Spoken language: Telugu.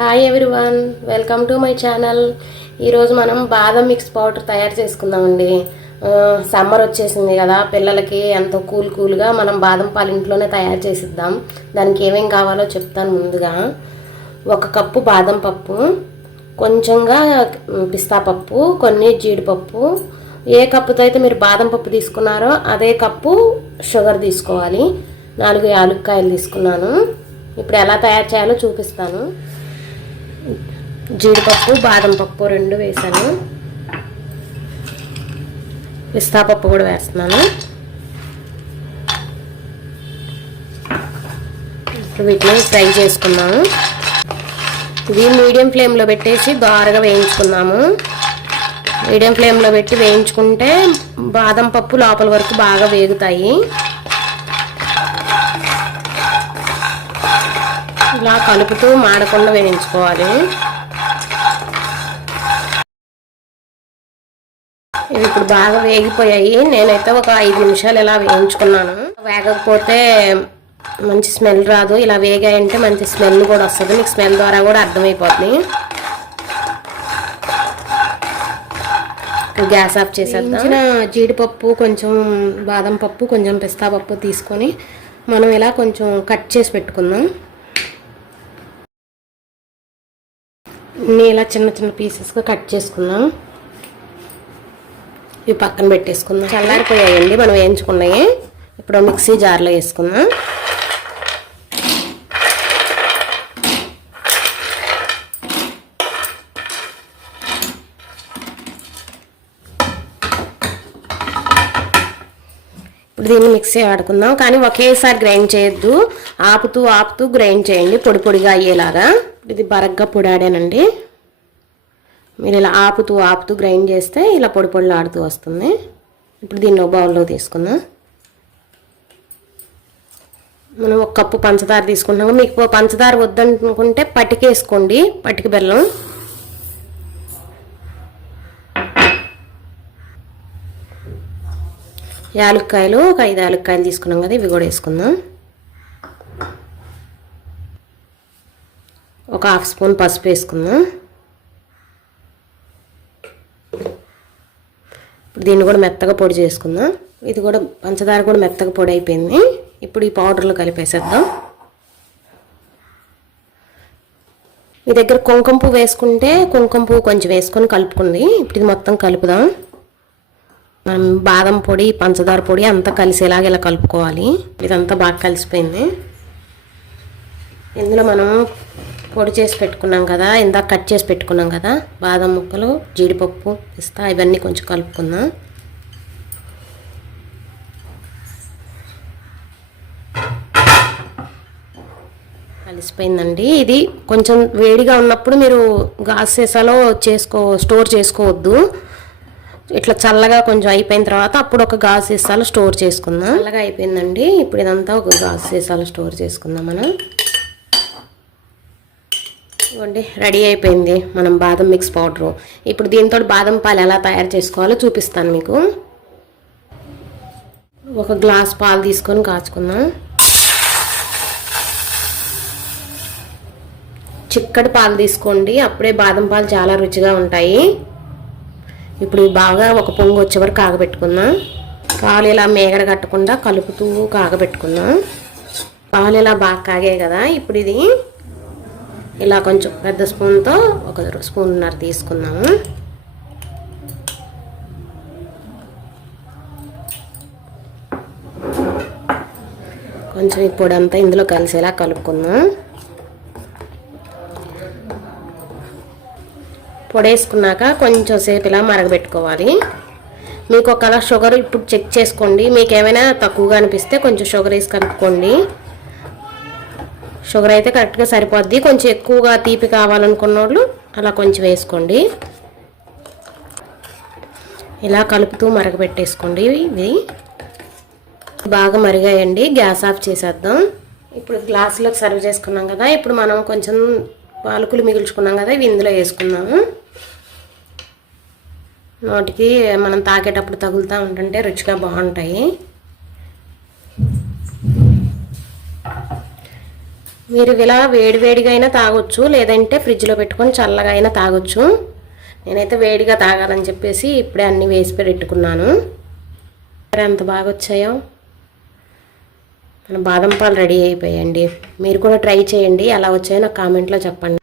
Hi everyone, welcome to my channel. ఈరోజు మనం బాదం మిక్స్ పౌడర్ తయారు చేసుకుందామండి. సమ్మర్ వచ్చేసింది కదా, పిల్లలకి ఎంతో కూల్గా మనం బాదం పాలు ఇంట్లోనే తయారు చేసిద్దాం. దానికి ఏమేం కావాలో చెప్తాను. ముందుగా 1 కప్పు బాదం పప్పు, కొంచెంగా పిస్తా పప్పు, కొన్ని జీడిపప్పు. ఏ కప్పుతో అయితే మీరు బాదం పప్పు తీసుకున్నారో అదే కప్పు షుగర్ తీసుకోవాలి. 4 యాలక్కాయలు తీసుకున్నాను. ఇప్పుడు ఎలా తయారు చేయాలో చూపిస్తాను. జీడిపప్పు, బాదం పప్పు 2 వేసాను. పిస్తా పప్పు కూడా వేస్తున్నాను. ఇప్పుడు వీటిని ఫ్రై చేసుకున్నాము. ఇది మీడియం ఫ్లేమ్లో పెట్టేసి బాగా వేయించుకున్నాము. మీడియం ఫ్లేమ్లో పెట్టి వేయించుకుంటే బాదం పప్పు లోపల వరకు బాగా వేగుతాయి. ఇలా కలుపుతూ మాడకుండా వేయించుకోవాలి. ఇవి ఇప్పుడు బాగా వేగిపోయాయి. నేనైతే ఒక 5 నిమిషాలు ఇలా వేయించుకున్నాను. వేగకపోతే మంచి స్మెల్ రాదు. ఇలా వేగాయంటే మంచి స్మెల్ కూడా వస్తుంది. మీకు స్మెల్ ద్వారా కూడా అర్థమైపోతుంది. గ్యాస్ ఆఫ్ చేసేద్దాం. జీడిపప్పు, కొంచెం బాదం పప్పు, కొంచెం పిస్తా పప్పు తీసుకొని మనం ఇలా కొంచెం కట్ చేసి పెట్టుకుందాం. ఇలా చిన్న చిన్న పీసెస్గా కట్ చేసుకుందాం. ఇవి పక్కన పెట్టేసుకుందాం. చల్లారిపోయాయండి మనం వేయించుకున్నాయి. ఇప్పుడు మిక్సీ జార్లో వేసుకుందాం. ఇప్పుడు దీన్ని మిక్సీ ఆడుకుందాం. కానీ ఒకేసారి గ్రైండ్ చేయొద్దు, ఆపుతూ గ్రైండ్ చేయండి, పొడి పొడిగా అయ్యేలాగా. ఇది బరగ్గా పొడాడానండి. మీరు ఇలా ఆపుతూ గ్రైండ్ చేస్తే ఇలా పొడి పొడిలు ఆడుతూ వస్తుంది. ఇప్పుడు దీన్ని ఒక బౌల్లో తీసుకుందాం. మనం 1 కప్పు పంచదార తీసుకుంటాము. మీకు పంచదార వద్దనుకుంటే పటికేసుకోండి, పటిక బెల్లం. యాలక్కాయలు ఒక 5 యాలక్కాయలు తీసుకున్నాం కదా, ఇవి కూడా వేసుకుందాం. ఒక 1/2 స్పూన్ పసుపు వేసుకుందాం. దీన్ని కూడా మెత్తగా పొడి చేసుకుందాం. ఇది కూడా పంచదార కూడా మెత్తగా పొడి అయిపోయింది. ఇప్పుడు ఈ పౌడర్లో కలిపేసేద్దాం. మీ దగ్గర కుంకుమ పువ్వు వేసుకుంటే కుంకుమ పువ్వు కొంచెం వేసుకొని కలుపుకుంది. ఇప్పుడు ఇది మొత్తం కలుపుదాం. మనం బాదం పొడి, పంచదార పొడి అంతా కలిసేలాగా ఇలా కలుపుకోవాలి. ఇదంతా బాగా కలిసిపోయింది. ఇందులో మనం పొడి చేసి పెట్టుకున్నాం కదా, ఇందాక కట్ చేసి పెట్టుకున్నాం కదా బాదం ముక్కలు, జీడిపప్పు, పిస్తా, ఇవన్నీ కొంచెం కలుపుకుందాం. కలిసిపోయిందండి. ఇది కొంచెం వేడిగా ఉన్నప్పుడు మీరు గాజు సీసాలో స్టోర్ చేసుకోవద్దు. ఇట్లా చల్లగా కొంచెం అయిపోయిన తర్వాత అప్పుడు ఒక గాజు సీసాలో స్టోర్ చేసుకుందాం. చల్లగా అయిపోయిందండి. ఇప్పుడు ఇదంతా ఒక గాజు సీసాలో స్టోర్ చేసుకుందాం మనం. ఇవ్వండి, రెడీ అయిపోయింది మనం బాదం మిక్స్ పౌడరు. ఇప్పుడు దీంతో బాదం పాలు ఎలా తయారు చేసుకోవాలో చూపిస్తాను మీకు. 1 గ్లాస్ పాలు తీసుకొని కాచుకుందాం. చిక్కటి పాలు తీసుకోండి, అప్పుడే బాదం పాలు చాలా రుచిగా ఉంటాయి. ఇప్పుడు బాగా ఒక పొంగు వచ్చే వరకు కాగబెట్టుకుందాం. పాలు ఇలా మేగడ కట్టకుండా కలుపుతూ కాగబెట్టుకుందాం. పాలు ఇలా బాగా కాగాయి కదా, ఇప్పుడు ఇది ఇలా కొంచెం పెద్ద స్పూన్తో 1 స్పూన్నర తీసుకుందాము. కొంచెం ఈ పొడి అంతా ఇందులో కలిసేలా కలుపుకుందాం. పొడి వేసుకున్నాక కొంచెం సేపు ఇలా మరగబెట్టుకోవాలి. మీకు ఒకవేళ షుగర్ ఇప్పుడు చెక్ చేసుకోండి. మీకు ఏమైనా తక్కువగా అనిపిస్తే కొంచెం షుగర్ వేసి కలుపుకోండి. షుగర్ అయితే కరెక్ట్గా సరిపోద్ది. కొంచెం ఎక్కువగా తీపి కావాలనుకున్న వాళ్ళు అలా కొంచెం వేసుకోండి. ఇలా కలుపుతూ మరగబెట్టేసుకోండి. ఇవి బాగా మరిగాయండి. గ్యాస్ ఆఫ్ చేసేద్దాం. ఇప్పుడు గ్లాసులోకి సర్వ్ చేసుకున్నాం కదా, ఇప్పుడు మనం కొంచెం పాలకులు మిగుల్చుకున్నాం కదా, ఇవి ఇందులో వేసుకున్నాము. నోటికి మనం తాగేటప్పుడు తగులుతూ ఉంటుంటే రుచిగా బాగుంటాయి. మీరు ఇలా వేడివేడిగా అయినా తాగొచ్చు, లేదంటే ఫ్రిడ్జ్లో పెట్టుకొని చల్లగా అయినా తాగొచ్చు. నేనైతే వేడిగా తాగాలని చెప్పేసి ఇప్పుడే అన్నీ వేసి పెట్టుకున్నాను. ఎంత బాగా వచ్చాయో. మన బాదం పాలు రెడీ అయిపోయాయండి. మీరు కూడా ట్రై చేయండి, ఎలా వచ్చాయో నాకు కామెంట్లో చెప్పండి.